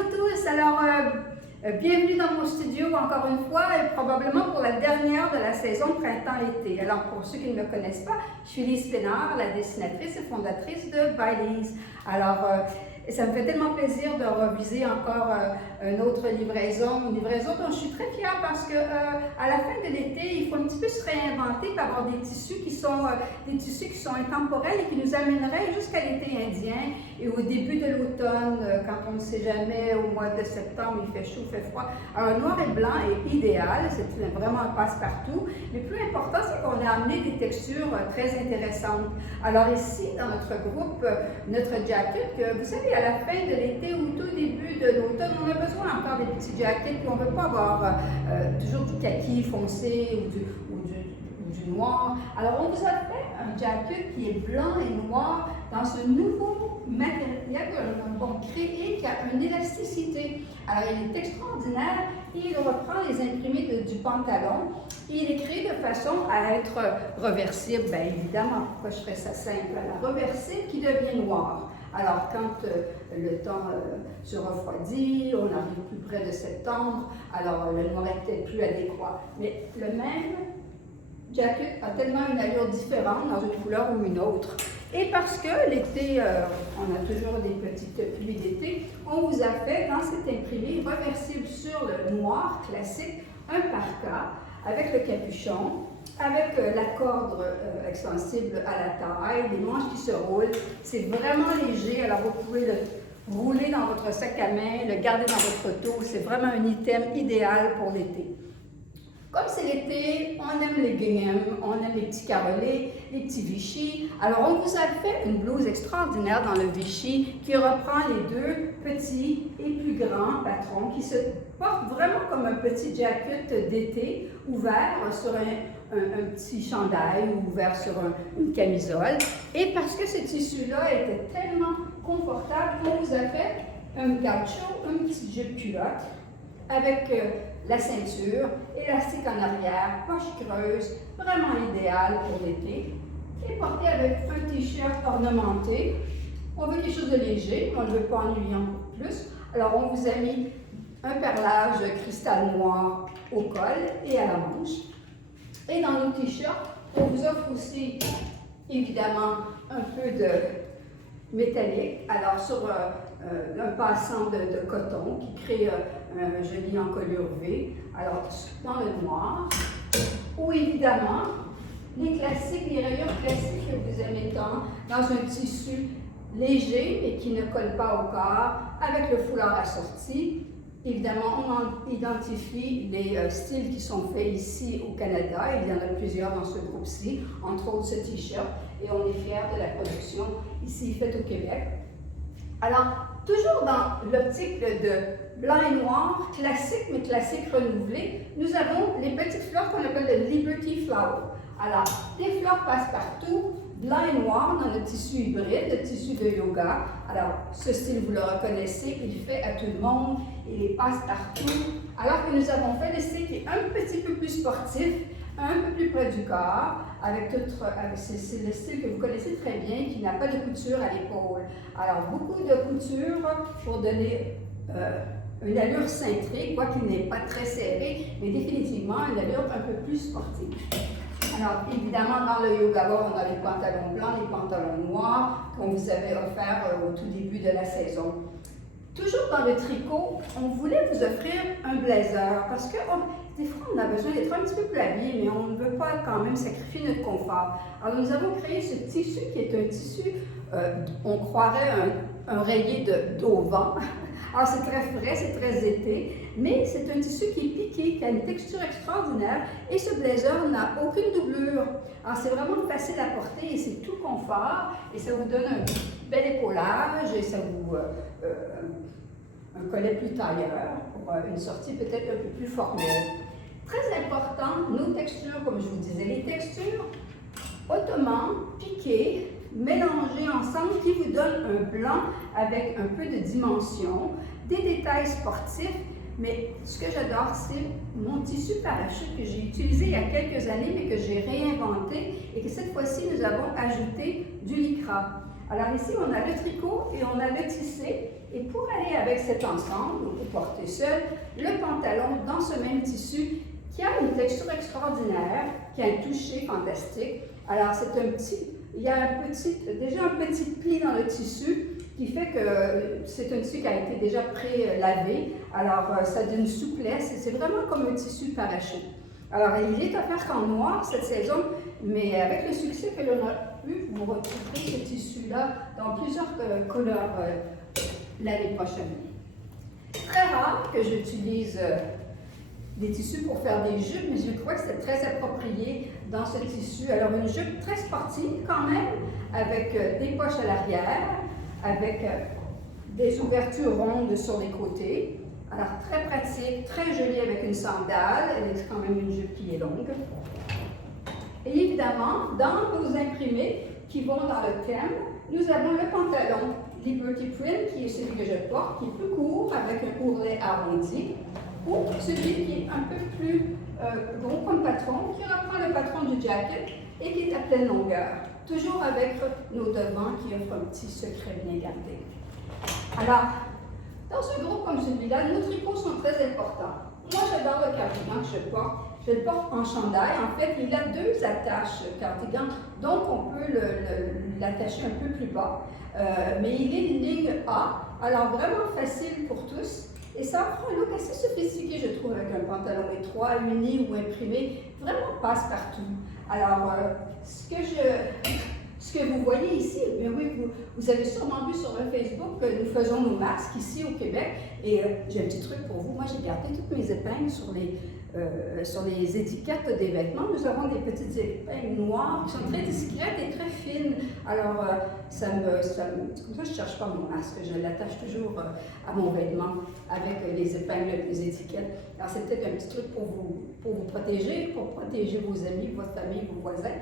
Bonjour tous, alors bienvenue dans mon studio encore une fois et probablement pour la dernière de la saison printemps-été. Alors pour ceux qui ne me connaissent pas, je suis Lise Pénard, la dessinatrice et fondatrice de By Lise. Alors ça me fait tellement plaisir de reviser encore une autre livraison, une livraison dont je suis très fière parce que à la fin de l'été, il faut un petit peu se réinventer pour avoir des tissus qui sont intemporels et qui nous amèneraient jusqu'à l'été indien et au début de l'automne, quand on ne sait jamais, au mois de septembre, il fait chaud, il fait froid. Alors le noir et blanc est idéal, c'est vraiment un passe-partout, mais plus important, c'est qu'on a amené des textures très intéressantes. Alors ici, dans notre groupe, notre jacket, vous savez, à la fin de l'été ou tout début de l'automne, on a besoin encore des petits jackets, puis on ne veut pas avoir toujours du kaki foncé ou du noir. Alors, on vous a fait un jacket qui est blanc et noir dans ce nouveau matériel que nous avons créé qui a une élasticité. Alors, il est extraordinaire et il reprend les imprimés du pantalon et il est créé de façon à être reversible. Bien évidemment, pourquoi je ferais ça simple? La reversible qui devient noire. Alors, quand le temps se refroidit, on arrive plus près de septembre, alors le noir est peut-être plus adéquat. Mais le même jacket a tellement une allure différente dans une couleur ou une autre. Et parce que l'été, on a toujours des petites pluies d'été, on vous a fait dans cet imprimé reversible sur le noir classique, un parka avec le capuchon, avec la corde extensible à la taille, les manches qui se roulent. C'est vraiment léger, alors vous pouvez le rouler dans votre sac à main, le garder dans votre auto. C'est vraiment un item idéal pour l'été. Comme c'est l'été, on aime les gingham, on aime les petits carolés, les petits Vichy. Alors, on vous a fait une blouse extraordinaire dans le Vichy qui reprend les deux petits et plus grands patrons qui se portent vraiment comme un petit jacket d'été ouvert sur un petit chandail ou ouvert sur une camisole. Et parce que ce tissu-là était tellement confortable, on vous a fait un gaucho, un petit jupe culotte avec la ceinture, élastique en arrière, poche creuse, vraiment idéal pour l'été, qui est porté avec un t-shirt ornementé. On veut quelque chose de léger, mais on ne veut pas ennuyant plus. Alors on vous a mis un perlage cristal noir au col et à la manche. Et dans nos t-shirts, on vous offre aussi évidemment un peu de métallique, alors sur un passant de coton qui crée un joli encolure V, alors dans le noir, ou évidemment les classiques, les rayons classiques que vous aimez tant, dans un tissu léger mais qui ne colle pas au corps, avec le foulard assorti. Évidemment, on identifie les styles qui sont faits ici au Canada. Il y en a plusieurs dans ce groupe-ci, entre autres ce t-shirt, et on est fiers de la production ici faite au Québec. Alors, toujours dans l'optique de blanc et noir, classique, mais classique renouvelé, nous avons les petites fleurs qu'on appelle le Liberty Flower. Alors, des fleurs passe-partout, blanc et noir dans le tissu hybride, le tissu de yoga. Alors, ce style, vous le reconnaissez, il fait à tout le monde, il est passe-partout. Alors que nous avons fait le style qui est un petit peu plus sportif, un peu plus près du corps, c'est le style que vous connaissez très bien, qui n'a pas de couture à l'épaule. Alors, beaucoup de couture pour donner une allure cintrée, quoiqu'il n'est pas très serré, mais définitivement une allure un peu plus sportive. Alors, évidemment, dans le yoga bar, on a les pantalons blancs, les pantalons noirs qu'on vous avait offerts au tout début de la saison. Toujours dans le tricot, on voulait vous offrir un blazer parce que des fois, on a besoin d'être un petit peu plus habillé, mais on ne veut pas quand même sacrifier notre confort. Alors, nous avons créé ce tissu qui est un tissu, on croirait un rayé d'auvent. Alors, c'est très frais, c'est très été, mais c'est un tissu qui est piqué, qui a une texture extraordinaire et ce blazer n'a aucune doublure. Alors, c'est vraiment facile à porter et c'est tout confort et ça vous donne un bel épaulage et ça vous... un collet plus tailleur pour une sortie peut-être un peu plus formelle. Très important, nos textures, comme je vous disais, les textures ottoman, piquées, mélangées ensemble qui vous donnent un blanc avec un peu de dimension, des détails sportifs, mais ce que j'adore, c'est mon tissu parachute que j'ai utilisé il y a quelques années, mais que j'ai réinventé et que cette fois-ci, nous avons ajouté du lycra. Alors ici, on a le tricot et on a le tissé. Et pour aller avec cet ensemble, vous portez seul, le pantalon dans ce même tissu qui a une texture extraordinaire, qui a un toucher fantastique. Alors il y a déjà un petit pli dans le tissu qui fait que c'est un tissu qui a été déjà pré-lavé. Alors ça donne une souplesse et c'est vraiment comme un tissu parachute. Alors il est offert qu'en noir cette saison, mais avec le succès que l'on a eu, vous retrouverez ce tissu-là dans plusieurs couleurs l'année prochaine. Très rare que j'utilise des tissus pour faire des jupes, mais je crois que c'est très approprié dans ce tissu. Alors une jupe très sportive quand même, avec des poches à l'arrière, avec des ouvertures rondes sur les côtés. Alors très pratique, très jolie avec une sandale, elle est quand même une jupe qui est longue. Et évidemment, dans nos imprimés qui vont dans le thème, nous avons le pantalon Liberty Print, qui est celui que je porte, qui est plus court, avec un ourlet arrondi, ou celui qui est un peu plus gros comme patron, qui reprend le patron du jacket et qui est à pleine longueur, toujours avec nos devants qui offrent un petit secret bien gardé. Alors, dans un groupe comme celui-là, nos tricots sont très importants. Moi, j'adore le cardigan que je porte. Je le porte en chandail. En fait, il a deux attaches, le cardigan, donc on peut l'attacher un peu plus bas. Mais il est une ligne A, alors vraiment facile pour tous. Et ça offre un look assez sophistiqué, je trouve, avec un pantalon étroit, uni ou imprimé, vraiment passe-partout. Alors, ce que vous voyez ici, bien oui, vous avez sûrement vu sur le Facebook que nous faisons nos masques ici au Québec. Et j'ai un petit truc pour vous. Moi, j'ai gardé toutes mes épingles sur les étiquettes des vêtements. Nous avons des petites épingles noires qui sont très discrètes et très fines. Alors, comme ça, je ne cherche pas mon masque. Je l'attache toujours à mon vêtement avec les épingles, les étiquettes. Alors, c'est peut-être un petit truc pour vous protéger, pour protéger vos amis, votre famille, vos voisins.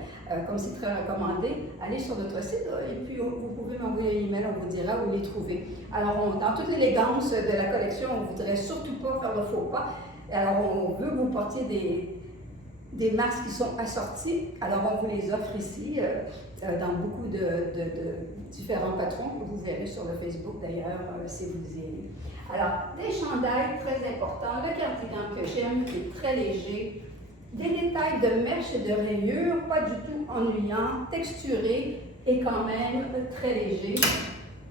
Comme c'est très recommandé, allez sur notre site et puis vous pouvez m'envoyer un email, on vous dira où les trouver. Alors, dans toute l'élégance de la collection, on ne voudrait surtout pas faire le faux pas. Alors, on veut que vous portiez des masques qui sont assortis. Alors, on vous les offre ici dans beaucoup de différents patrons que vous verrez sur le Facebook d'ailleurs, si vous désirez. Alors, des chandails très importants, le cardigan que j'aime, qui est très léger, des détails de mèches et de rayures, pas du tout ennuyants, texturés et quand même très légers.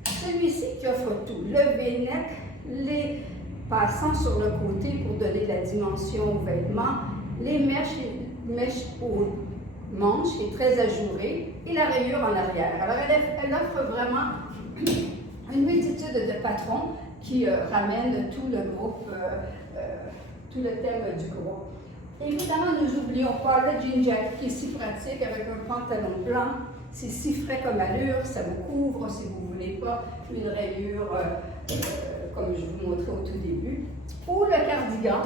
Celui-ci qui offre tout, le V-neck, les passants sur le côté pour donner de la dimension aux vêtements, les mèches aux manches, qui est très ajourée, et la rayure en arrière. Alors, elle offre vraiment une multitude de patrons qui ramènent tout le groupe, tout le thème du groupe. Évidemment, nous n'oublions pas le jean jacket qui est si pratique avec un pantalon blanc. C'est si frais comme allure, ça vous couvre si vous ne voulez pas une rayure comme je vous montrais au tout début. Ou le cardigan.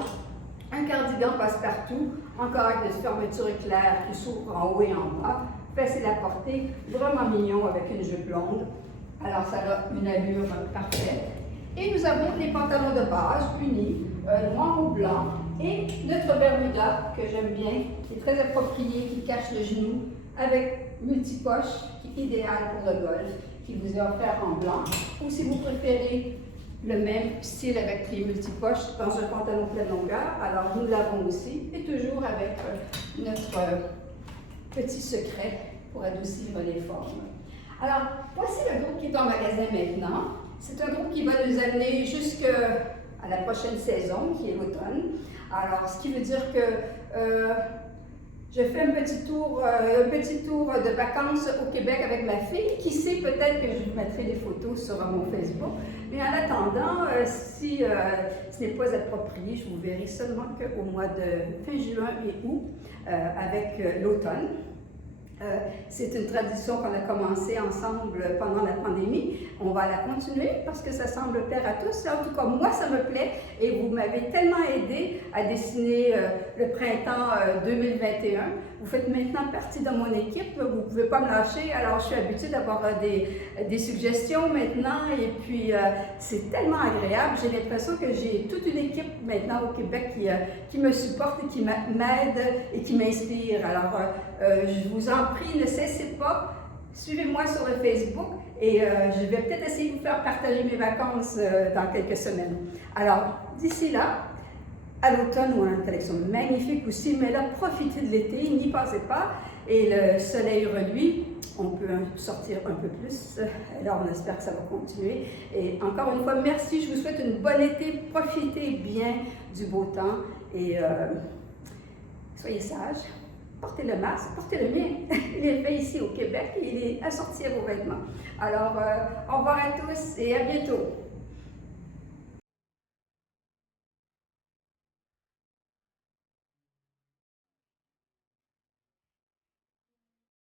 Un cardigan passe-partout, encore avec des fermetures éclairs qui s'ouvrent en haut et en bas. Facile à porter, vraiment mignon avec une jupe longue. Alors ça a une allure parfaite. Et nous avons les pantalons de base unis, noir ou blanc. Et notre bermuda, que j'aime bien, qui est très approprié, qui cache le genou, avec multipoche, qui est idéal pour le golf, qui vous est offert en blanc. Ou si vous préférez le même style avec les multipoches dans un pantalon pleine longueur, alors nous l'avons aussi, et toujours avec notre petit secret pour adoucir les formes. Alors, voici le groupe qui est en magasin maintenant. C'est un groupe qui va nous amener jusqu'à la prochaine saison, qui est l'automne. Alors, ce qui veut dire que je fais un petit tour de vacances au Québec avec ma fille. Qui sait, peut-être que je vous mettrai des photos sur mon Facebook. Mais en attendant, si ce n'est pas approprié, je vous verrai seulement qu'au mois de fin juin et août avec l'automne. C'est une tradition qu'on a commencé ensemble pendant la pandémie. On va la continuer parce que ça semble plaire à tous. En tout cas, moi, ça me plaît et vous m'avez tellement aidé à dessiner le printemps 2021. Vous faites maintenant partie de mon équipe. Vous ne pouvez pas me lâcher. Alors, je suis habituée d'avoir des suggestions maintenant et puis c'est tellement agréable. J'ai l'impression que j'ai toute une équipe maintenant au Québec qui me supporte et qui m'aide et qui m'inspire. Alors, je vous en prie, ne cessez pas. Suivez-moi sur le Facebook Et je vais peut-être essayer de vous faire partager mes vacances dans quelques semaines. Alors, d'ici là, à l'automne, on a une collection magnifique aussi, mais là, profitez de l'été, n'y passez pas. Et le soleil reluit, on peut sortir un peu plus. Alors, on espère que ça va continuer. Et encore une fois, merci, je vous souhaite une bonne été. Profitez bien du beau temps et soyez sages. Portez le masque, portez le mien. Il est fait ici au Québec et il est assorti à vos vêtements. Alors, au revoir à tous et à bientôt.